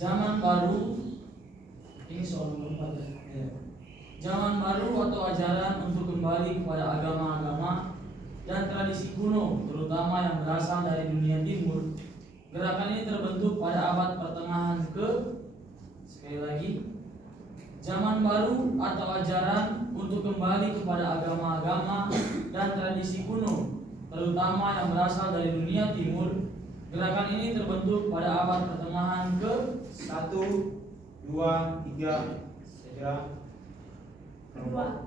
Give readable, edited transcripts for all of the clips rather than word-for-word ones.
Zaman baru, ini soal nomor 4 ya. Zaman baru atau ajaran untuk kembali kepada agama-agama dan tradisi kuno, terutama yang berasal dari dunia timur. Gerakan ini terbentuk pada abad pertengahan sekali lagi, zaman baru atau ajaran untuk kembali kepada agama-agama dan tradisi kuno, terutama yang berasal dari dunia timur. Gerakan ini terbentuk pada abad pertengahan 1, 2, 3, saya kira Kedua.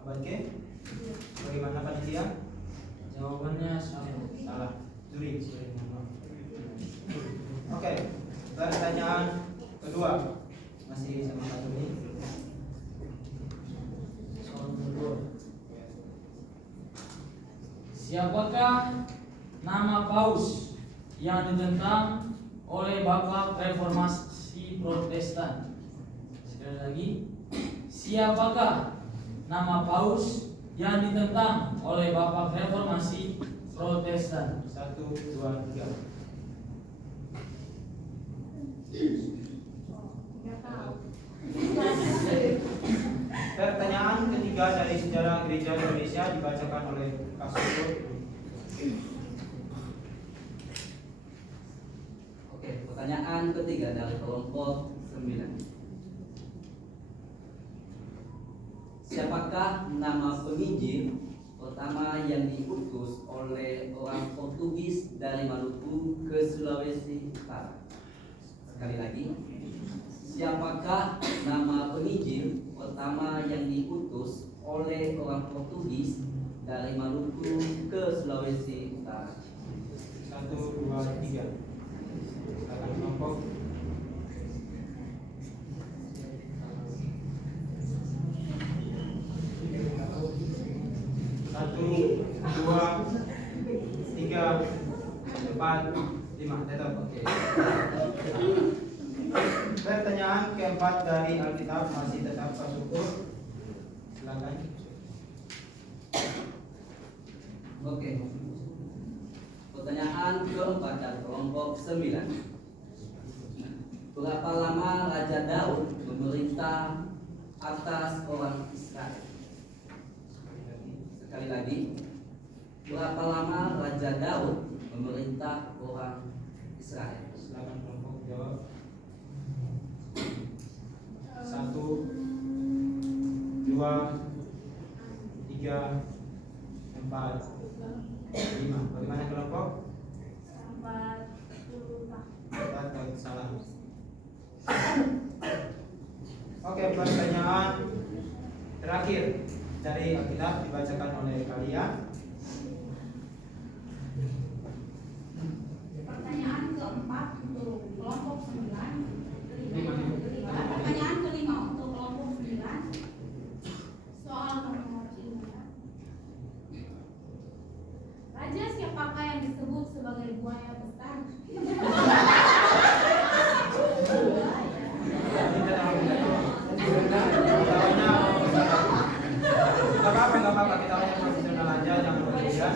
abad ke? Bagaimana panitia? Jawabannya salah. Juri. Oke, pertanyaan kedua masih sama Pak Juri. Soal nomor 2. Siapakah nama Paus yang ditentang oleh Bapak Reformasi Protestan? Sekali lagi, siapakah nama Paus yang ditentang oleh Bapak Reformasi Protestan? 1, 2, 3. Nggak tahu. Pertanyaan ketiga dari sejarah gereja Indonesia dibacakan oleh Kak Sukur. Oke, pertanyaan ketiga dari kelompok 9. Siapakah nama penginjil pertama yang diutus oleh orang Portugis dari Maluku ke Sulawesi Utara? Sekali lagi, siapakah nama penginjil pertama yang diutus oleh orang Portugis dari Maluku ke Sulawesi Utara? 1, 2, 3. Silakan kelompok. Satu, dua, tiga, empat, lima. Tetap. Oke. Pertanyaan keempat dari Alkitab masih tetap Pak Sukur. Silakan. Oke. Pertanyaan keempat dari kelompok 9. Berapa lama Raja Daud memerintah atas orang Israel? Sekali lagi, berapa lama Raja Daud memerintah orang Israel? Silakan kelompok jawab. 1, 2, 3, 4, 5. Bagaimana kelompok? 40 Kita salah. Oke, pertanyaan terakhir dari Alkitab dibacakan oleh kalian. Pertanyaan keempat untuk kelompok 9. Pertanyaan kelima untuk kelompok 9. Soal nomor 5. Raja siapakah yang disebut sebagai buaya besar? Nggak apa-apa, kita hanya profesional aja, jangan berlebihan.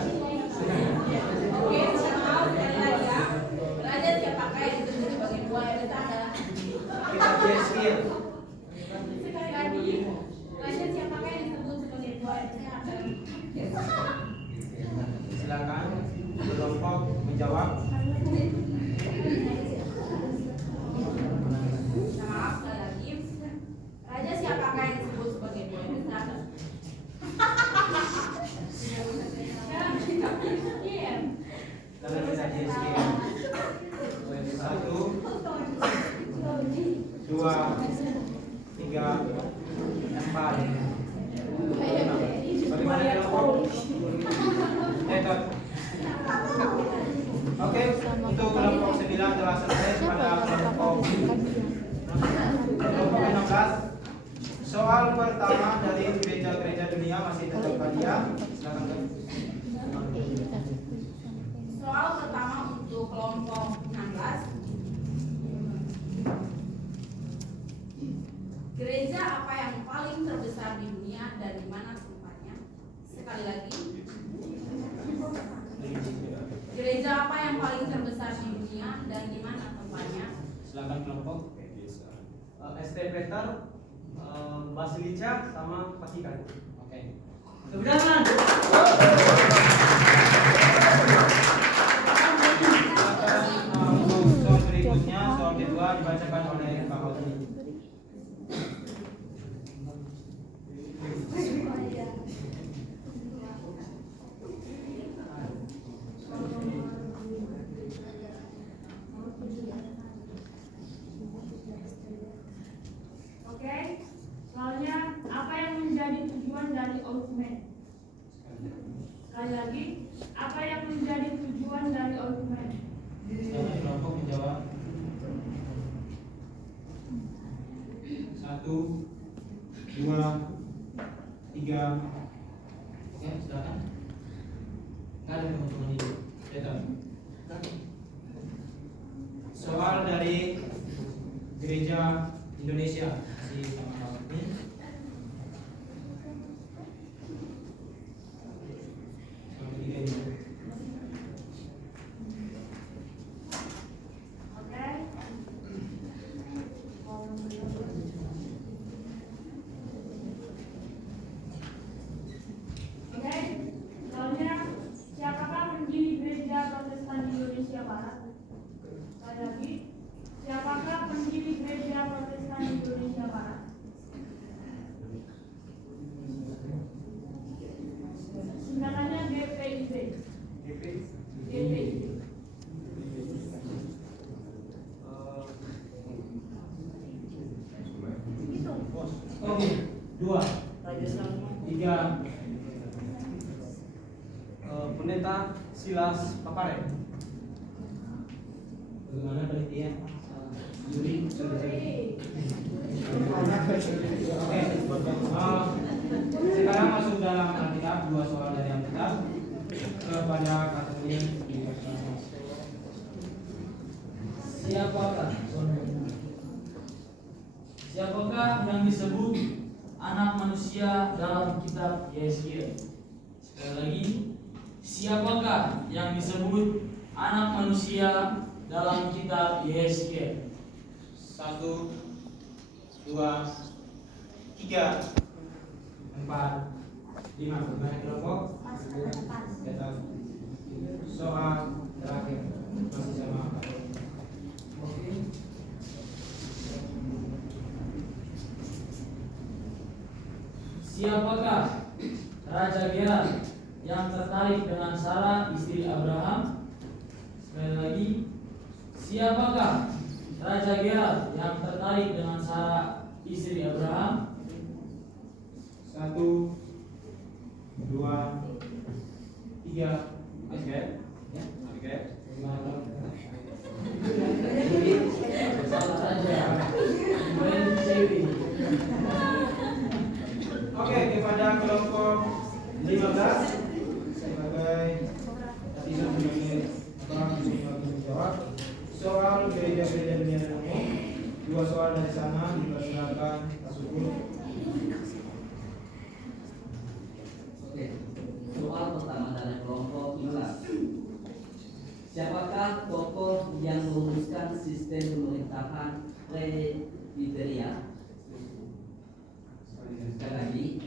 Oke, maaf sekali lagi ya. Raja siapakah yang disebut sebagai buaya besar? Kita skill. Sekali lagi, raja siapakah yang disebut sebagai buaya besar? Silakan kelompok menjawab. Maaf sekali lagi, raja siapakah yang disebut sebagai buaya besar? Karena kita skill. 1, 2, 3, 4, 5. Bagaimana kelompok? Tetap. Oke, untuk kelompok 9 telah selesai. Pada kelompok 16, soal pertama dari gereja-gereja dunia masih tetap kalian. Silakan. Soal pertama untuk kelompok 16. Gereja apa yang paling terbesar di dunia dan di mana tempatnya? Sekali lagi. Gereja apa yang paling terbesar di dunia dan di mana tempatnya? Silakan kelompok. ST Peter, Basilica sama Vatikan. Oke. Tepuk tangan. Silakan untuk soal berikutnya, soal kedua dibacakan oleh Pak Hotni. Oke, soalnya apa yang menjadi tujuan dari argumen? Sekali lagi, apa yang menjadi tujuan dari argumen? Silakan kelompok menjawab. 1, 2, 3. Oke, silakan. Nggak ada teman-teman ini. Peter. Soal dari Gereja Indonesia. Masih sama hal ini. Soal ketiga ini. Oke. Oke, soalnya siapakah pendiri gereja Protestan di Indonesia Barat? Sekali lagi, siapakah pendiri gereja Protestan di Indonesia Barat? Singkatannya GPIB. GPIB. Oke, 2, 3. Pendeta Silas Papare. Bagaimana penelitian? Juri. Oke, sekarang masuk dalam Alkitab, 2 soal dari Alkitab kepada kategori universal. Siapakah yang disebut anak manusia dalam kitab Yesaya? Sekali lagi, siapakah yang disebut anak manusia dalam kitab Yesaya? 1, 2, 3, 4, 5. Bagaimana kelompok? Soal terakhir masih sama. Oke. Siapakah Raja Gerar yang tertarik dengan Sarah istri Abraham? Sekali lagi, siapakah Raja Gerar yang tertarik dengan Sarah istri Abraham? 1, 2, 3. Oke. Ya, oke. Salah saja. Kembali ke sini. Oke, kepada kelompok 15 sebagai tidak sebagai orang yang menjawab soal gereja-gereja dunia dan umum. 2 soal dari sana dipersilakan Pak Sukun. Oke, soal pertama dari kelompok 15. Siapakah tokoh yang merumuskan sistem pemerintahan Presbyterian? Sekali lagi,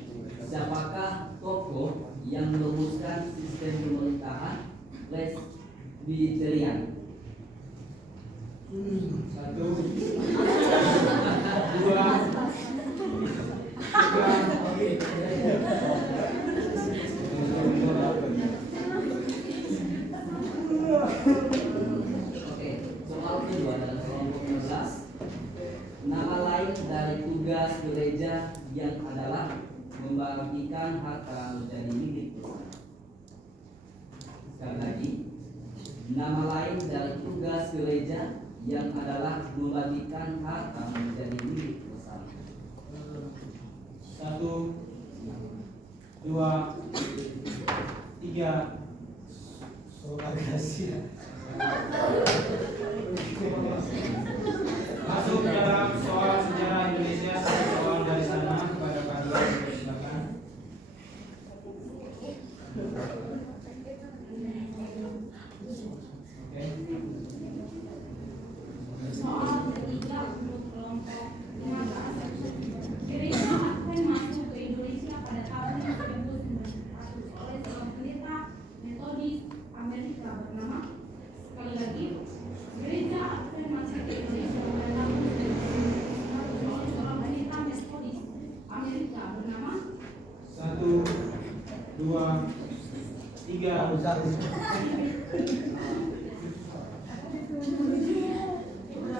siapakah tokoh yang merumuskan sistem pemerintahan Presbyterian? 1, 2, 3. Oke, soal kedua dari kelompok 16. Nama lain dari tugas gereja yang adalah membagikan harta menjadi milik bersama. Sekali lagi, nama lain dari tugas gereja yang adalah membagikan harta menjadi milik bersama. 1, 2, 3. Masuk dalam soal sejarah Indonesia. Soal dari sana kepada kalian, silakan. Oke. Soal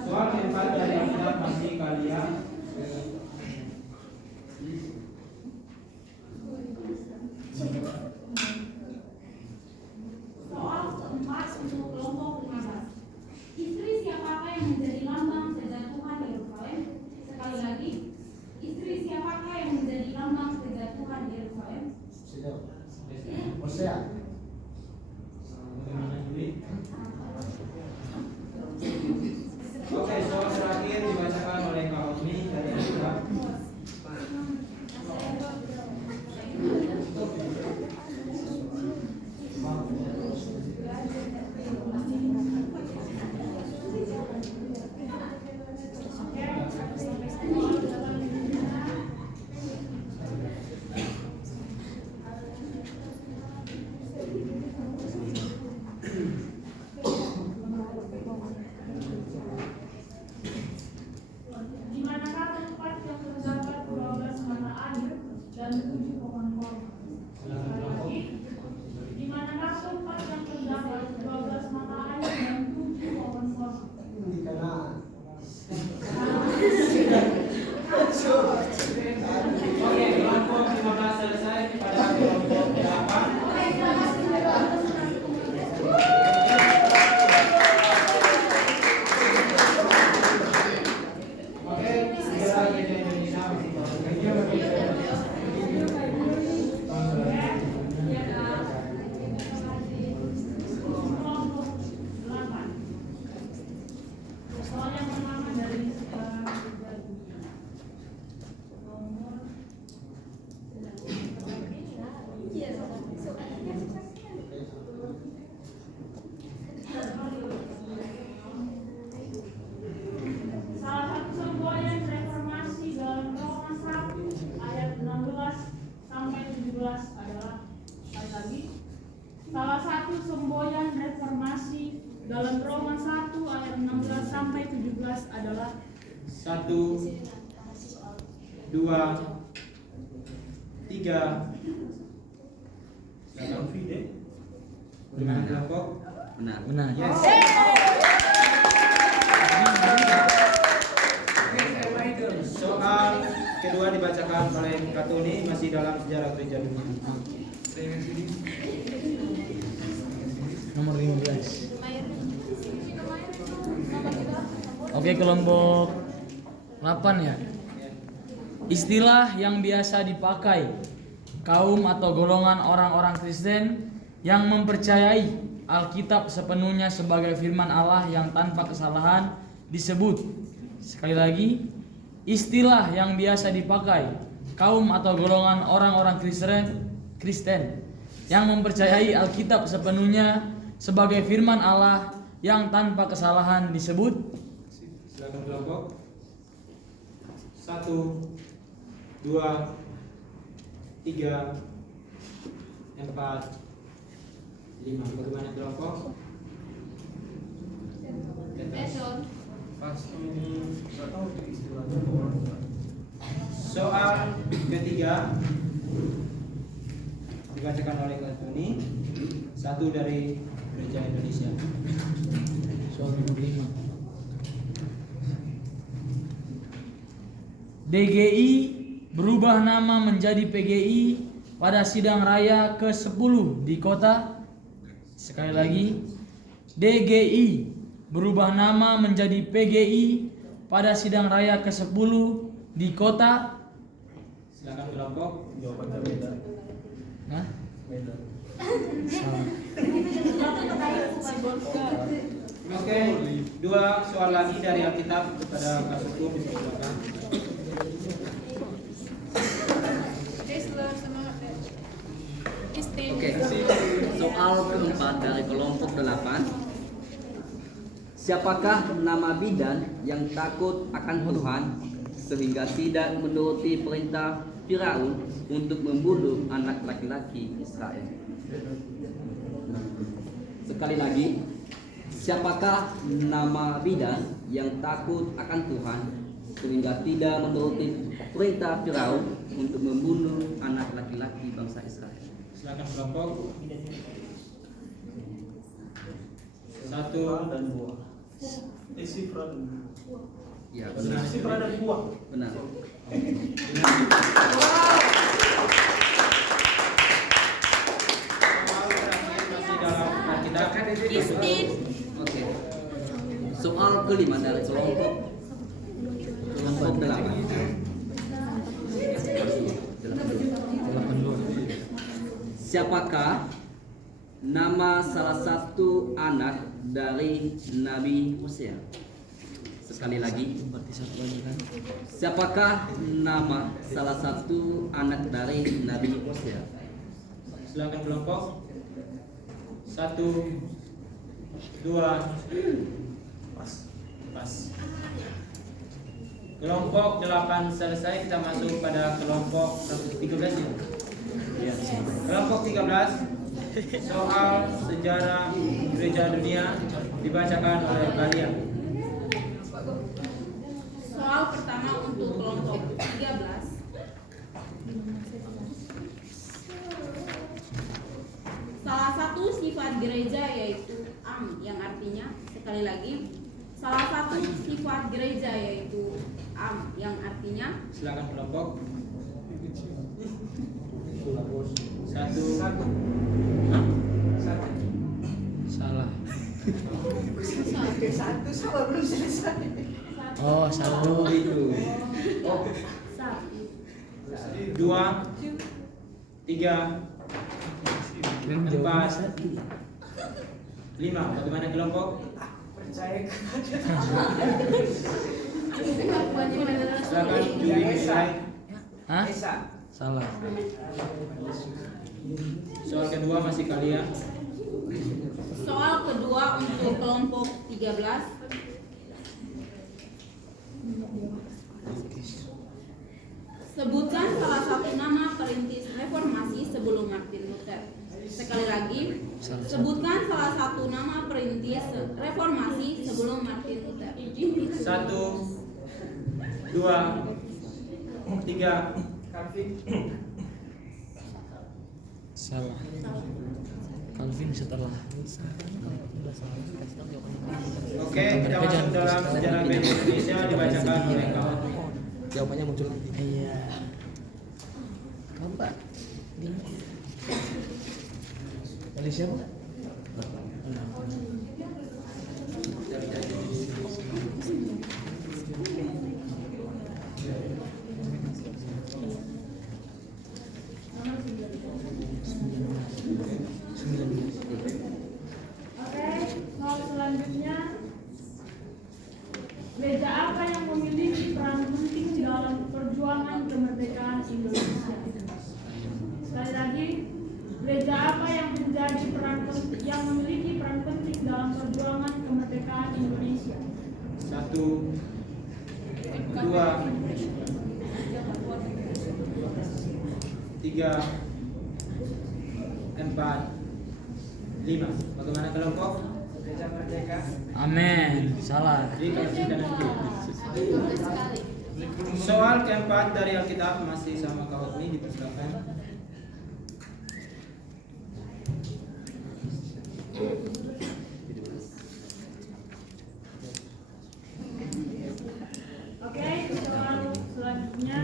Soal keempat dari Alkitab masih kalian. Soal keempat untuk kelompok 15. Istri siapakah yang menjadi lambang kejatuhan Yerusalem? Sekali lagi, istri siapakah yang menjadi lambang kejatuhan Yerusalem? Hosea. Oke, soal terakhir dibacakan oleh Kak Osmi dari Alkitab. Di manakah tempat yang terdapat 12 mata air dan 7 pohon korma? Sekali lagi, di manakah tempat yang terdapat 12 mata air dan 7 pohon korma? Di Kanaan. Oke, kelompok 15 selesai pada kelompok 8. Oke, segera gereja Indonesia masih Kelompok 8. Soal yang pertama dari nomor salah satu semboyan reformasi dalam Roma 1 ayat 16 sampai 17 adalah, sekali lagi, salah satu semboyan reformasi dalam Roma 1 ayat 16 sampai 17 adalah 1, 2, 3. Silakan Fide. Bagaimana kelompok? Benar. Benar. Yes. Soal kedua dibacakan oleh Katuni, masih dalam sejarah gereja dunia. Nomor 15. Oke, kelompok 8 ya. Istilah yang biasa dipakai kaum atau golongan orang-orang Kristen yang mempercayai Alkitab sepenuhnya sebagai firman Allah yang tanpa kesalahan disebut. Sekali lagi, istilah yang biasa dipakai kaum atau golongan orang-orang Kristen yang mempercayai Alkitab sepenuhnya sebagai firman Allah yang tanpa kesalahan disebut. Silakan kelompok. 1, 2, 3, 4, 5. Bagaimana kelompok? Soal ketiga dibacakan oleh Katuni, satu dari gereja Indonesia. Soal nomor 5. DGI berubah nama menjadi PGI pada sidang raya ke-10 di kota. Sekali lagi, DGI berubah nama menjadi PGI pada sidang raya ke-10 di kota. Silakan kelompok. Jawabannya beda. Nah, Beda. salah. Oke, 2 soal lagi dari Alkitab kepada Kak Suku, silakan. Oke, soal keempat dari kelompok 8. Siapakah nama bidan yang takut akan Tuhan sehingga tidak menuruti perintah Firaun untuk membunuh anak laki-laki Israel? Sekali lagi, siapakah nama bidan yang takut akan Tuhan sehingga tidak menuruti perintah Firaun untuk membunuh anak laki-laki bangsa Israel? Silakan kelompok. Satu. dan buah. Sifra dan buah. Ya, benar. Sifra dan buah. Benar. Soal terakhir masih dalam Alkitab. Istin. Oke. Soal kelima dari kelompok 8. Siapakah nama salah satu anak dari Nabi Hosea? Sekali lagi, siapakah nama salah satu anak dari Nabi Hosea? Silakan kelompok. 1, 2, pas. Kelompok 8 selesai, kita masuk pada kelompok 13 ya. Kelompok 13 soal sejarah gereja dunia dibacakan oleh kalian. Soal pertama untuk kelompok 13. Salah satu sifat gereja yaitu am, yang artinya, sekali lagi, salah satu sifat gereja yaitu am, yang artinya. Silakan kelompok. 1. Salah. Satu sama belum selesai. Oh, satu. Itu. 2, 3, 4, 5. Bagaimana kelompok? Percaya Silakan juri menilai. Hah? Salah. Soal kedua masih kalian. Soal kedua untuk kelompok 13. Sebutkan salah satu nama perintis reformasi sebelum Martin Luther. Sekali lagi, sebutkan salah satu nama perintis reformasi sebelum Martin Luther. 1, 2, 3. Salah. Calvin setelah. Oke, kita masuk dalam sejarah bangsa Indonesia dibacakan oleh kawan. Jawabannya muncul. Iya. Kapan? Dari siapa? Oke, soal selanjutnya, gereja apa yang memiliki peran penting dalam perjuangan kemerdekaan Indonesia? Sekali lagi, gereja apa yang memiliki peran penting dalam perjuangan kemerdekaan Indonesia? 1, 2, 3, 4, 5. Bagaimana kelompok? Gereja Merdeka. Amin. Salah. Dikasih kanan kiri. Soal keempat dari Alkitab masih sama kawan ini, dipersilakan. Oke, soal selanjutnya,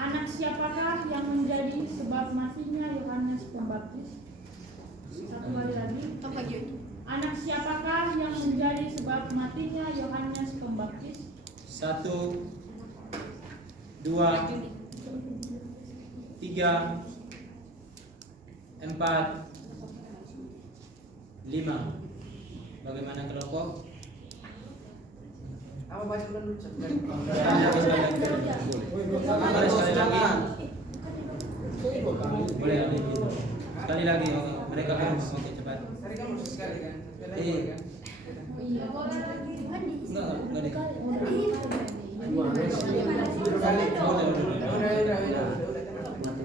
anak siapakah yang menjadi sebab matinya Yohanes Pembaptis? Satu kali lagi. Anak siapakah yang menjadi sebab matinya Yohanes Pembaptis? 1, 2, 3, 4, 5. Bagaimana kelompok? Apa bacakan dulu? Boleh sekali lagi. Boleh sekali lagi. Oke. Mereka kan oke cepat. Tadi kamu sekali kan? Enggak deh.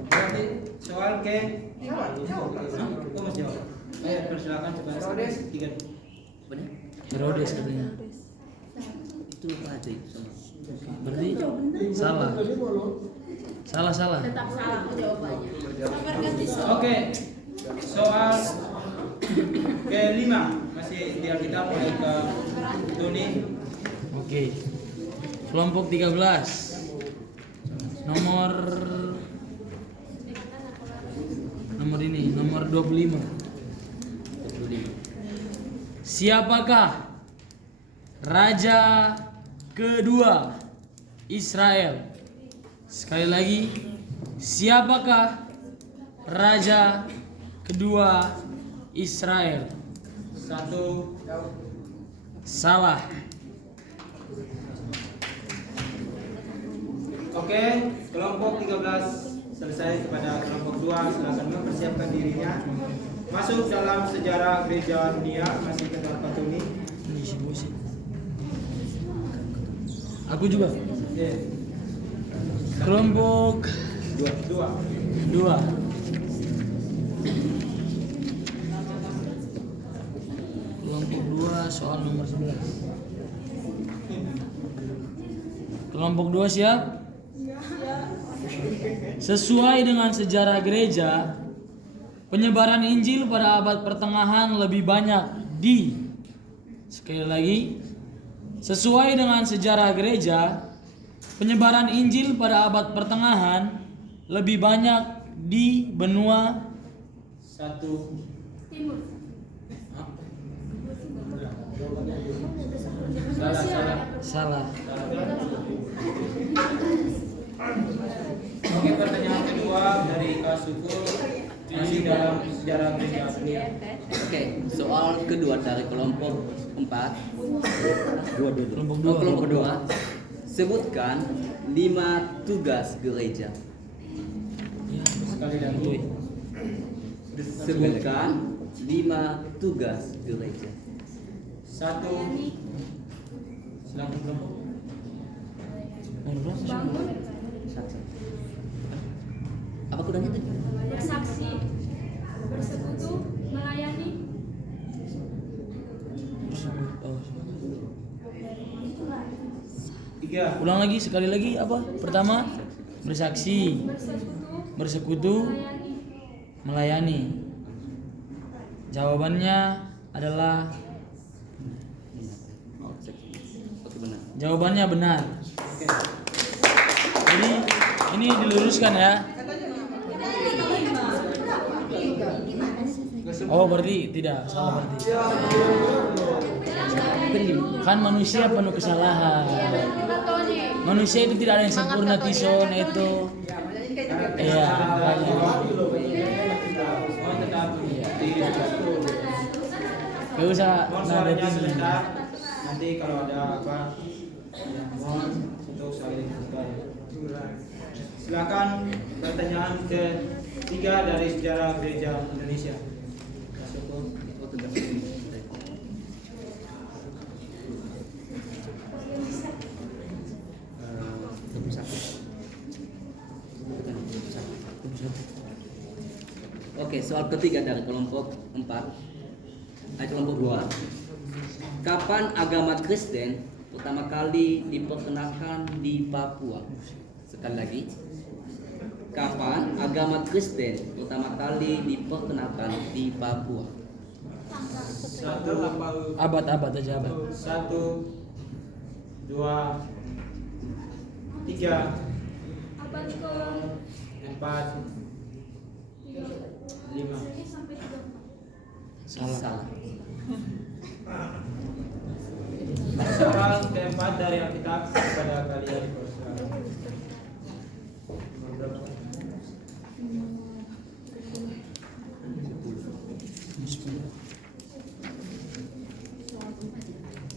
Berarti soal ke kau masih jawab. Ayo persilakan cepat. Tiga. Benar? Herodes katanya. Itu apa aja itu sama? Berarti salah. Salah. Tetap salah jawabannya. Oke. Soal Ke-5 masih di Alkitab oleh Kak Tony. Oke. Kelompok 13. Nomor nomor 25. Siapakah raja kedua Israel? Sekali lagi, siapakah raja kedua Israel? 1. Salah. Oke, kelompok 13 selesai. Kepada kelompok 2 silakan mempersiapkan dirinya masuk dalam sejarah gereja dunia. Masih ketua Patuni. Aku juga. Kelompok 2. Kelompok 2 soal nomor 11. Kelompok 2 siap? Sesuai dengan sejarah gereja, penyebaran Injil pada abad pertengahan lebih banyak di, sekali lagi, sesuai dengan sejarah gereja, penyebaran Injil pada abad pertengahan lebih banyak di benua 1. Timur. Salah. salah. Oke, pertanyaan kedua dari Kak Sukul masih dalam sejarah gereja dunia. Oke, soal kedua dari kelompok 4. Kelompok Oh, 2. kelompok 2. Sebutkan 5 tugas gereja. Sekali lagi. Sebutkan 5 tugas gereja. 1. Silakan kelompok. Bangun, Apa kudanya tadi? bersaksi, bersekutu, melayani. Oh. 3. Ulang lagi, sekali lagi apa? Pertama, bersaksi, bersekutu, melayani. Jawabannya adalah Oke, benar. jawabannya benar. Jadi ini diluruskan ya. Oh, berarti tidak salah berarti. Kan manusia penuh kesalahan. Manusia itu tidak ada yang sempurna, Tison itu. Iya, makanya. Mohon tetap berdiri. Gak usah Mohon nada suaranya tinggi. sebentar. Nanti kalau ada apa, ya, mohon untuk saling berbicara. Silakan pertanyaan ketiga dari sejarah gereja Indonesia. Kak Sukul. Oh, tugas ini. Oke, soal ketiga dari kelompok 4. Kelompok 2. Kapan agama Kristen pertama kali diperkenalkan di Papua? Sekali lagi. Kapan agama Kristen pertama kali diperkenalkan di Papua? 1. Abad-abad aja abad. 1, 2, 3, Abad ke 4, 5. sampai 34. Salah. Soal keempat dari Alkitab kepada kalian dipersilakan.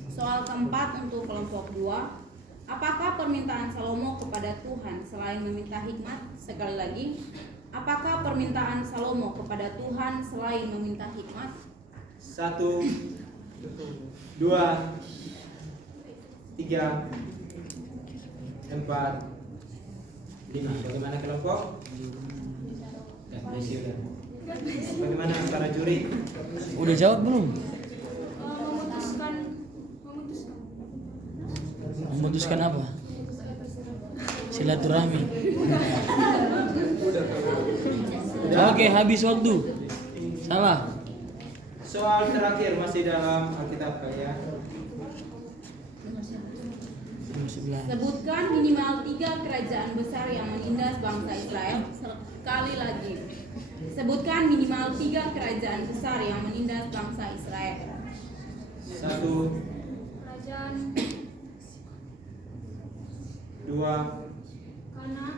Soal keempat untuk kelompok 2. Apakah permintaan Salomo kepada Tuhan selain meminta hikmat? Sekali lagi, apakah permintaan Salomo kepada Tuhan selain meminta hikmat? 1, 2, 3, 4, 5. Bagaimana kelompok? Ya, berisi udah. Bagaimana para juri? Udah jawab belum? Memutuskan apa? Silaturahmi. Oke, habis waktu. Salah. Soal terakhir masih dalam Alkitab ya. Sebutkan minimal 3 kerajaan besar yang menindas bangsa Israel. Sekali lagi. Sebutkan minimal 3 kerajaan besar yang menindas bangsa Israel. 1, Kerajaan 2, Kana,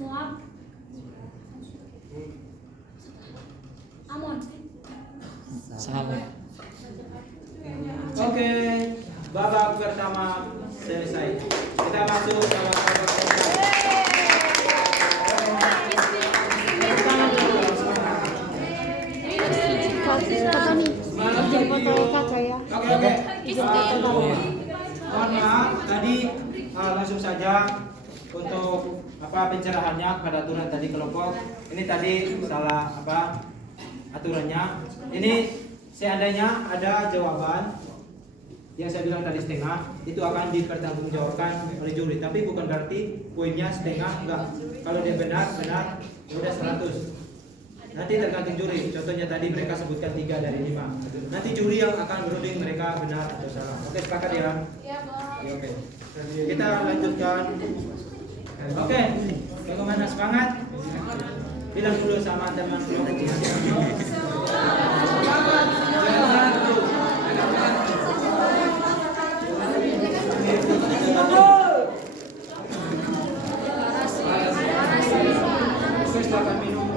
Moab, Amon. Salah. Oke, babak pertama selesai. Kita masuk babak kedua. Oke. Mohon maaf, tadi langsung saja untuk pencerahannya kepada aturan tadi kelompok. Ini tadi salah aturannya. Ini seandainya ada jawaban yang saya bilang tadi setengah, itu akan dipertanggungjawabkan oleh juri. Tapi bukan berarti poinnya setengah, enggak. Kalau dia benar, udah 100. Nanti tergantung juri. Contohnya tadi mereka sebutkan 3 dari 5. Nanti juri yang akan berunding mereka benar atau salah. Oke, sepakat ya? Ya, Bang. Oke. Kita lanjutkan. Oke. Bagaimana, semangat? Bilang dulu sama teman silakan minum. Silakan minum.